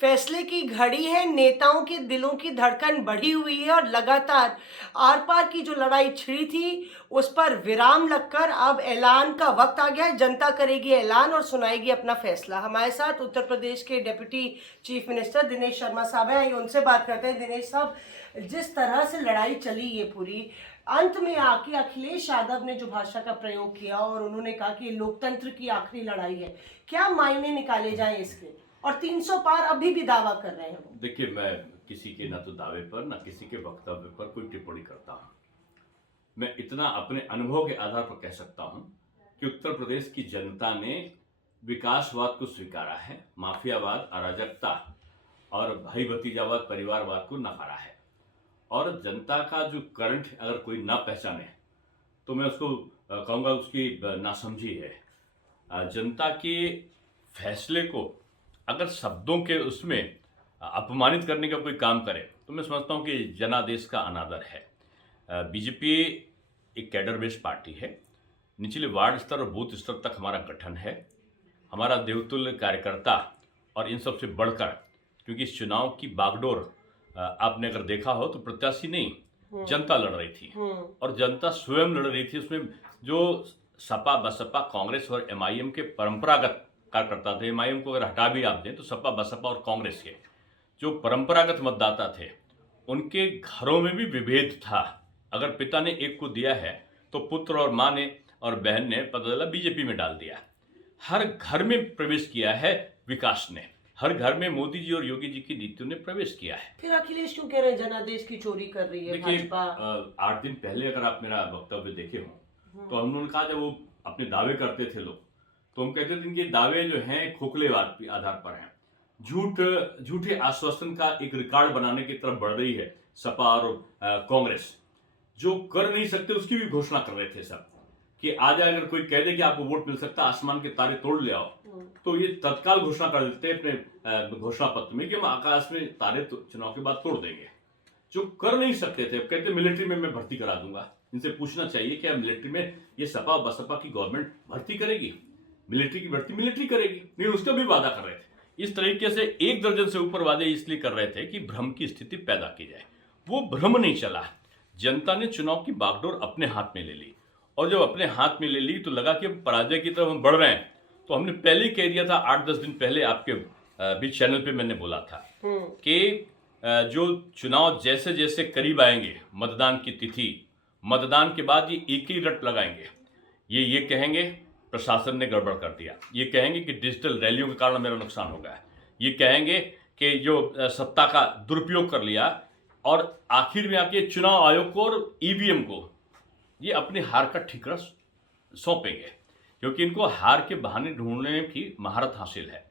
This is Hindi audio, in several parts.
फैसले की घड़ी है, नेताओं के दिलों की धड़कन बढ़ी हुई है और लगातार आर पार की जो लड़ाई छिड़ी थी उस पर विराम लगकर अब ऐलान का वक्त आ गया है। जनता करेगी ऐलान और सुनाएगी अपना फैसला। हमारे साथ उत्तर प्रदेश के deputy chief minister Dinesh Sharma साहब हैं, आइए उनसे बात करते हैं। दिनेश साहब, जिस तरह से लड़ाई चली ये पूरी, अंत में आके अखिलेश यादव ने जो भाषा का प्रयोग किया और उन्होंने कहा कि ये लोकतंत्र की आखिरी लड़ाई है, क्या मायने निकाले जाएं इसके? और 300 पार अभी भी दावा कर रहे हैं वो। देखिए, मैं किसी के ना तो दावे पर ना किसी के वक्तव्य पर कोई टिप्पणी करता हूं। मैं इतना अपने अनुभव के आधार पर कह सकता हूं कि उत्तर प्रदेश की जनता ने विकासवाद को स्वीकारा है, माफियावाद, अराजकता और भाई भतीजावाद, परिवारवाद को नकारा है। और जनता का जो करंट अगर कोई ना पहचाने तो मैं उसको कहूँगा उसकी नासमझी है। जनता के फैसले को अगर शब्दों के उसमें अपमानित करने का कोई काम करे तो मैं समझता हूँ कि जनादेश का अनादर है। बीजेपी एक कैडर बेस्ड पार्टी है। निचले वार्ड स्तर और बूथ स्तर तक हमारा गठन है। हमारा देवतुल्य कार्यकर्ता और इन सबसे बढ़कर, क्योंकि इस चुनाव की बागडोर आपने अगर देखा हो तो प्रत्याशी नहीं, जनता लड़ रही थी और जनता स्वयं लड़ रही थी। उसमें जो सपा, बसपा, कांग्रेस और एमआईएम के परंपरागत कार्यकर्ता थे, एमआईएम को अगर हटा भी आप दें तो सपा, बसपा और कांग्रेस के जो परंपरागत मतदाता थे उनके घरों में भी विभेद था। अगर पिता ने एक को दिया है तो पुत्र और माँ ने और बहन ने पता चला बीजेपी में डाल दिया। हर घर में प्रवेश किया है विकास ने, हर घर में मोदी जी और योगी जी की नीतियों ने प्रवेश किया है। फिर अखिलेश क्यों कह रहे हैं जनादेश की चोरी कर रही है देखिए, भाजपा? 8 दिन पहले अगर आप मेरा वक्तव्य देखे हो तो उन्होंने कहा, जब वो अपने दावे करते थे लोग तो हम कहते थे कि दावे जो हैं खोखलेवाद के आधार पर हैं, झूठे आश्वासन का एक रिकॉर्ड बनाने की तरफ बढ़ रही है सपा और कांग्रेस। जो कर नहीं सकते उसकी भी घोषणा कर रहे थे सब कि आज अगर कोई कह दे कि आपको वोट मिल सकता, आसमान के तारे तोड़ ले आओ, तो ये तत्काल घोषणा कर देते अपने घोषणा पत्र में कि हम आकाश में तारे चुनाव के बाद तोड़ देंगे। जो कर नहीं सकते थे, अब कहते मिलिट्री में मैं भर्ती करा दूंगा। इनसे पूछना चाहिए कि मिलिट्री में ये सपा बसपा की गवर्नमेंट भर्ती करेगी? मिलिट्री की भर्ती मिलिट्री करेगी? नहीं, उसका भी वादा कर रहे थे। इस तरीके से 1 दर्जन से ऊपर वादे इसलिए कर रहे थे कि भ्रम की स्थिति पैदा की जाए। वो भ्रम नहीं चला। जनता ने चुनाव की बागडोर अपने हाथ में ले ली और जब अपने हाथ में ले ली तो लगा कि पराजय की तरफ हम बढ़ रहे हैं। तो हमने पहले ही कह दिया था, 8-10 दिन पहले आपके बीच चैनल पे मैंने बोला था कि जो चुनाव जैसे जैसे करीब आएंगे, मतदान की तिथि, मतदान के बाद ये एक ही रट लगाएंगे। ये कहेंगे प्रशासन ने गड़बड़ कर दिया, ये कहेंगे कि डिजिटल रैलियों के कारण मेरा नुकसान हो गया, ये कहेंगे कि जो सत्ता का दुरुपयोग कर लिया, और आखिर में आके चुनाव आयोग को और ईवीएम को ये अपनी हार का ठिकाना सौंपेंगे, क्योंकि इनको हार के बहाने ढूंढने की महारत हासिल है।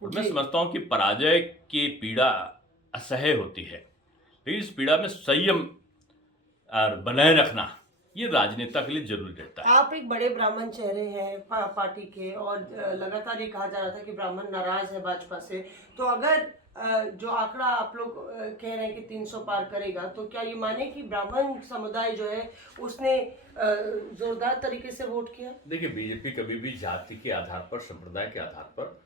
और मैं समझता हूं कि पराजय की पीड़ा असह्य होती है, लेकिन इस पीड़ा में संयम बनाए रखना ये राजनेता के लिए जरूरी रहता है। आप एक बड़े ब्राह्मण चेहरे हैं पार्टी के और लगातार ये कहा जा रहा था कि ब्राह्मण नाराज है भाजपा से, तो अगर जो आंकड़ा आप लोग कह रहे हैं कि 300 पार करेगा, तो क्या ये माने कि ब्राह्मण समुदाय जो है उसने जोरदार तरीके से वोट किया? देखिए, बीजेपी कभी भी जाति के आधार पर, संप्रदाय के आधार पर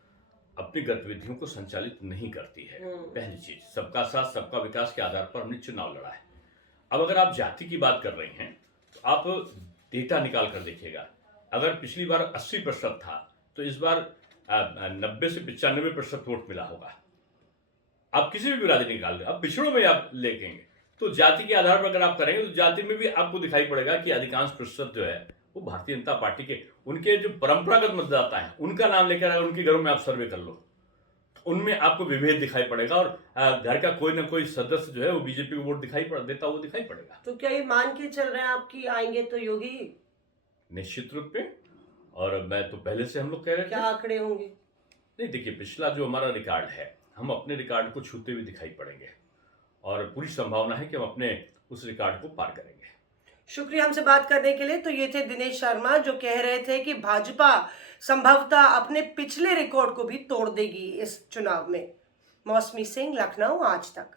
अपनी गतिविधियों को संचालित नहीं करती है। पहली चीज, सबका साथ सबका विकास के आधार पर हमने चुनाव लड़ा है। अब अगर आप जाति की बात कर रहे हैं तो आप डेटा निकाल कर देखिएगा। अगर पिछली बार 80% था तो इस बार 90 से 95% वोट मिला होगा। आप किसी भी बिरादरी निकाल रहे, अब पिछड़ों में आप लेंगे तो जाति के आधार पर अगर आप करेंगे तो जाति में भी आपको दिखाई पड़ेगा कि अधिकांश प्रतिशत जो है वो भारतीय जनता पार्टी के, उनके जो परंपरागत मतदाता हैं उनका नाम लेकर अगर उनके घरों में आप सर्वे कर लो, उनमें आपको विभेद दिखाई पड़ेगा और घर का कोई ना कोई सदस्य जो है वो बीजेपी को वोट दिखाई देता वो दिखाई पड़ेगा। तो क्या ये मान के चल रहे हैं आपकी आएंगे तो योगी? निश्चित रूप में, और मैं तो पहले से हम लोग कह रहे थे। क्या आंकड़े होंगे? नहीं, देखिए, पिछला जो हमारा रिकॉर्ड है, हम अपने रिकॉर्ड को छूते हुए दिखाई पड़ेंगे और पूरी संभावना है कि हम अपने उस रिकॉर्ड को पार करेंगे। शुक्रिया हमसे बात करने के लिए। तो ये थे दिनेश शर्मा जो कह रहे थे कि भाजपा संभवतः अपने पिछले रिकॉर्ड को भी तोड़ देगी इस चुनाव में। मौसमी सिंह, लखनऊ, आज तक।